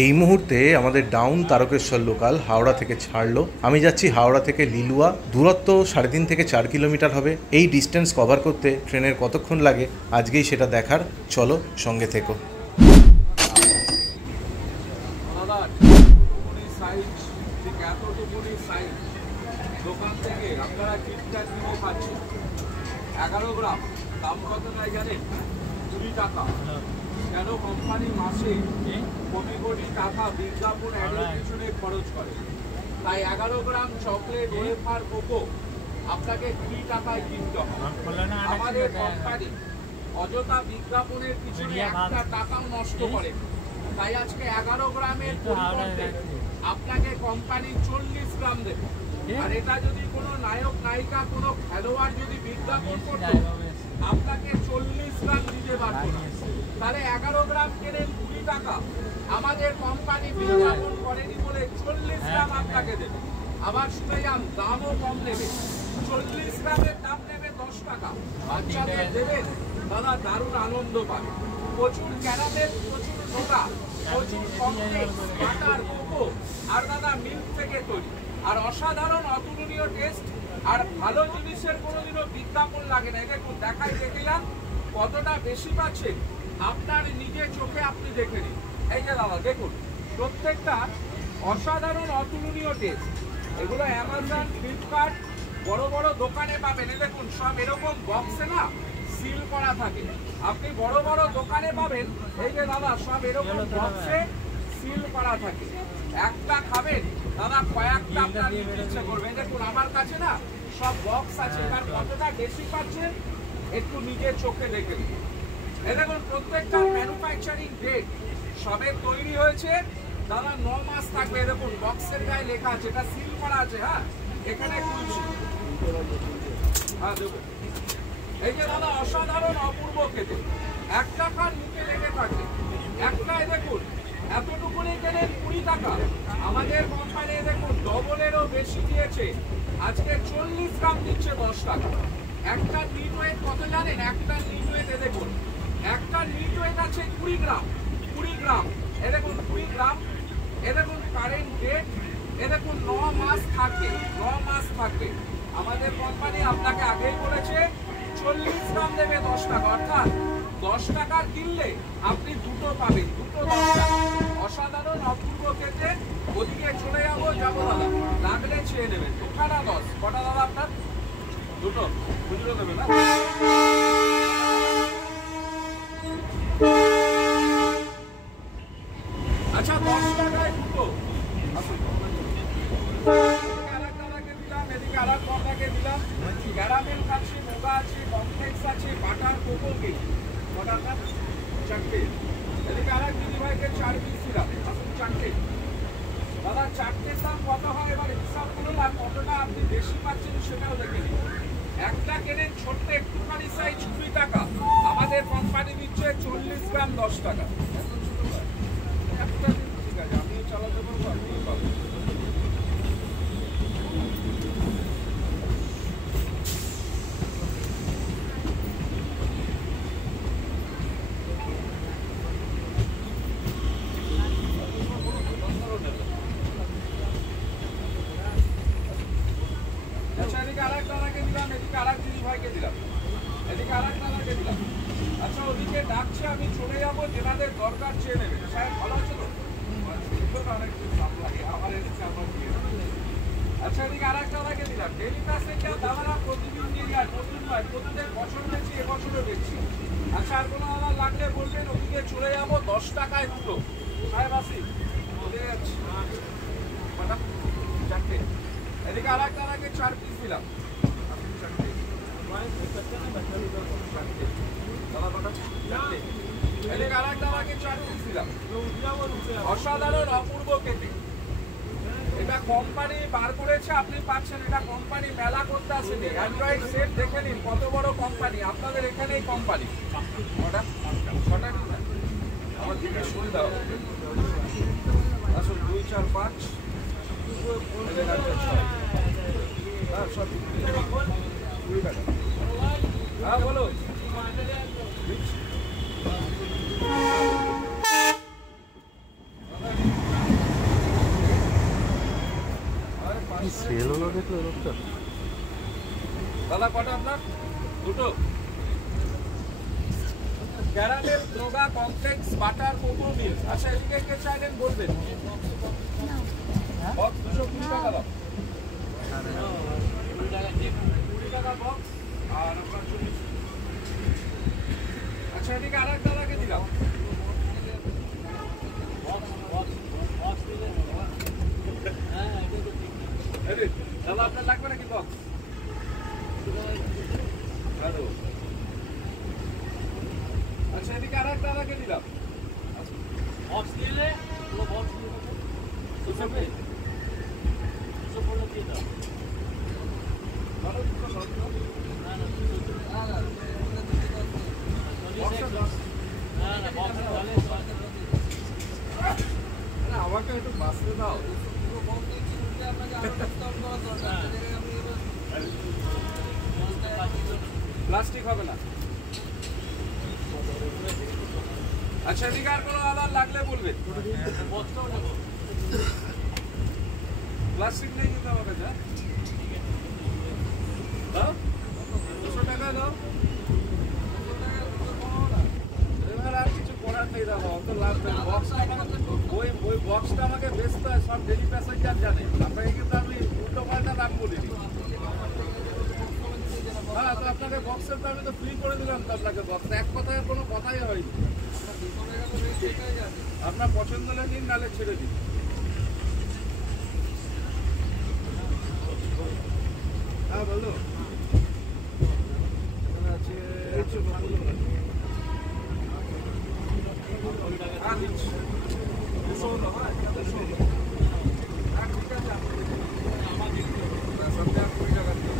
এই মুহূর্তে আমাদের ডাউন তারকেশ্বর লোকাল হাওড়া থেকে ছাড়লো। আমি যাচ্ছি হাওড়া থেকে লিলুয়া। দূরত্ব 3.5 থেকে 4 কিলোমিটার হবে। এই ডিস্টেন্স কভার করতে ট্রেনের কতক্ষণ লাগে আজকেই সেটা দেখার। চলো সঙ্গে থেকো। দোকান থেকে আপনারা কিটক্যাট কিনে খাচ্ছেন 11 গ্রাম, দাম কত নাই জানেন? 20 টাকা। কেন? কোম্পানি মাসে কোটি কোটি টাকা বিজ্ঞাপন অ্যাডের পিছনে খরচ করে, তাই 11 গ্রাম চকলেট ওয়েফার কোকো আপনাকে 20 টাকায় কিনতে হবে। আমাদের কোম্পানি অযথা বিজ্ঞাপনের পিছনে একটা টাকাও নষ্ট করে, তাই আজকে 11 গ্রামের পরিবর্তে আপনাকে কোম্পানি 40 গ্রাম দেবে। আর এটা যদি কোনো নায়ক নায়িকা কোনো খেলোয়াড় যদি বিজ্ঞাপন করতো আপনাকে 40 গ্রাম দিতে পারতো না। তাহলে 11 গ্রাম কেনেন 20 টাকা, আমাদের কোম্পানি বিজ্ঞাপন করেনি বলে 40 গ্রাম আপনাকে দেবে। আবার শুনে যান, দামও কম নেবে। 40 গ্রামের দাম নেবে 10 টাকা। বাচ্চাদের দেবেন, দাদা দারুণ আনন্দ পাবে। প্রচুর ক্যারামেল, প্রচুর নোটা, প্রচুর কমপ্লেক্স, বাটার, কোকো আর দাদা মিল্ক থেকে তৈরি। আর অসাধারণ অতুলনীয় টেস্ট। আর ভালো জিনিসের কোনোদিনও বিজ্ঞাপন লাগে না। দেখুন, দেখাই দেখে যান কতটা বেশি পাচ্ছেন, আপনার নিজের চোখে আপনি দেখে নিন। এই যে দাদা দেখুন, প্রত্যেকটা অসাধারণ অতুলনীয় টেস্ট। এগুলো অ্যামাজন, ফ্লিপকার্ট, বড় বড় দোকানে পাবেন। এই দেখুন, সব এরকম বক্সে না সিল করা থাকে। আপনি বড় বড় দোকানে পাবেন, এই যে দাদা সব এরকম বক্সে সিল করা থাকে। একটা খাবেন দাদা, কয়েকটা আপনার নিতে ইচ্ছে করবে। দেখুন আমার কাছে না সব বক্স আছে, তার কতটা বেশি পাচ্ছে একটু নিজের চোখে দেখে নিন। এই দেখুন, প্রত্যেকটা ম্যানুফ্যাকচারিং ডেট সবে তৈরি হয়েছে দাদা 9 মাস থাকবে। দেখুন বক্সের গায়ে লেখা আছে, এটা সিল করা আছে। হ্যাঁ, এখানে খুলছি। হ্যাঁ দেবো। এই যে দাদা অসাধারণ অপূর্ব খেতে, 1 টাকার মুখে লেগে থাকে। একটাই দেখুন এতটুকুনি কেনেন 20 টাকা। আমাদের কোম্পানি দেখুন ডবলেরও বেশি দিয়েছে, আজকে 40 গ্রাম দিচ্ছে 10 টাকা। একটা নিট ওয়েট কত জানেন? একটা নিট ওয়েটে দেখুন, একটা নিট ওয়েট আছে 20 গ্রাম। 20 গ্রাম, এ দেখুন 20 গ্রাম। এ দেখুন কারেন্ট ডেট, এ দেখুন 9 মাস থাকবে। 9 মাস থাকবে। আমাদের কোম্পানি আপনাকে আগেই বলেছে 40 গ্রাম দেবে 10 টাকা, অর্থাৎ 10 টাকার কিনলে আপনি দুটো পাবেন, দুটো 10 টাকা। অসাধারণ অপূর্ব খেতে। ওদিকে চলে যাবো দাদা, লাগলে ছেড়ে নেবেন। দুখানা 10 কটা দাদা আপনার? দুটো খুচরো দেবে না? আচ্ছা 10 টাকায় দুটো। আরেকটাকে দিলাম, এদিকে আরেকটাকে দিলাম। ক্যারামেল খাচ্ছি, মোগা আছে, কমপ্লেক্স আছে, বাটার, কোকো কেক। কটা? 4টে। এদিকে আরেক দিদি ভাইকে 4 পিস দিলাম। আসুন 4টে। দাদা 4টের দাম কত হয় এবারে হিসাব করুন, আর কতটা আপনি বেশি পাচ্ছেন সেটাও দেখে নিন। একটা কেনেন ছোট্ট একটুখানি সাইজ 20 টাকা, আমাদের কোম্পানি দিচ্ছে 40 গ্রাম 10 টাকা। ঠিক আছে, আমিও চালাতে পারবো, আপনিও পাবেন। আচ্ছা ওদিকে ডাকছে, আমি চলে যাবো, যেনাদের দরকার চেয়ে নেবেন। সাহেব ভালো আছে তো? আচ্ছা এদিকে আরেকটাকে দিলাম। ডেলিকাসে কেউ দাদারা প্রতিদিন নিয়ে যায়, প্রতিদিন নয়, প্রতিদিন বছর বেশি, এবছরও বেশি। আচ্ছা আর কোনো দাদা লাগলে বলবেন, ওদিকে চলে যাবো 10 টাকায় দুটো। সাহেব আসি চলে যাচ্ছি। 4টে। এদিকে আরেকটাকে 4 পিস দিলাম। অসাধারণ অপূর্ব খেতে। এটা কোম্পানি বার করেছে, আপনি পাচ্ছেন। এটা কোম্পানি মেলা করতে আসেনি। অ্যান্ড্রয়েড সেট দেখে নিন কত বড় কোম্পানি, আপনাদের এখানেই কোম্পানি। আমার দিকে সুবিধা হবে। আসুন 2, 4, 5 হ্যাঁ সব 20 টাকা। হ্যাঁ বলো। দেখলো লোকটা? দাদা কটা আপনার? দুটো। Caramel nougat complex butter cocoa milk. আচ্ছা এদিকে কে চাইলেন বলবেন। বক্স 220 টাকা দাও। 20 টাকা বক্স আর আপনার 40। আচ্ছা এদিকে আরেক দাদাকে দিলাম। দাদা আপনার লাগবে নাকি বক্স? হ্যালো। আচ্ছা এদিকে আরেক দাদাকে দিলাম। বক্স দিলে পুরো বক্স দিয়ে দেবো। দুশো পড়লে দিয়ে দাও। আমাকে একটু বাঁচতে দাও। প্লাস্টিক হবে না। আচ্ছা এদিকে আর কোনো আদার লাগলে বলবেন। প্লাস্টিক নেই কিন্তু আমার কাছে। দাও 200 টাকা দাও। এবার আর কিছু করার নেই দাদা, অত লাভ নেই। ওই বক্সটা আমাকে বেচতে হয়, সব ডেলি প্যাসেঞ্জার জানে। আপনাকে কিন্তু আমি উল্টো পাল্টা দাম বলিনি। হ্যাঁ তো আপনাকে বক্সের তো আমি তো ফ্রি করে দিলাম তো আপনাকে বক্স। এক কথায় কোনো কথাই হয়নি। আপনার পছন্দ হলে নিন, নাহলে ছেড়ে দিন। হ্যাঁ বলো। আছে দিচ্ছি 200 হলো। হ্যাঁ 200 হলো। হ্যাঁ ঠিক আছে সপ্তাহে 20 টাকা দিন।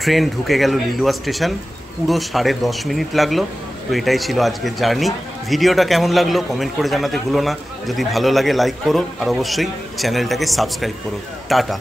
ট্রেন ঢুকে গেল লিলুয়া স্টেশন, পুরো 10.5 মিনিট লাগলো। তো এটাই ছিল আজকের জার্নি। ভিডিওটা কেমন লাগলো কমেন্ট করে জানাতে ভুলো না। যদি ভালো লাগে লাইক করো, আর অবশ্যই চ্যানেলটাকে সাবস্ক্রাইব করো। টাটা।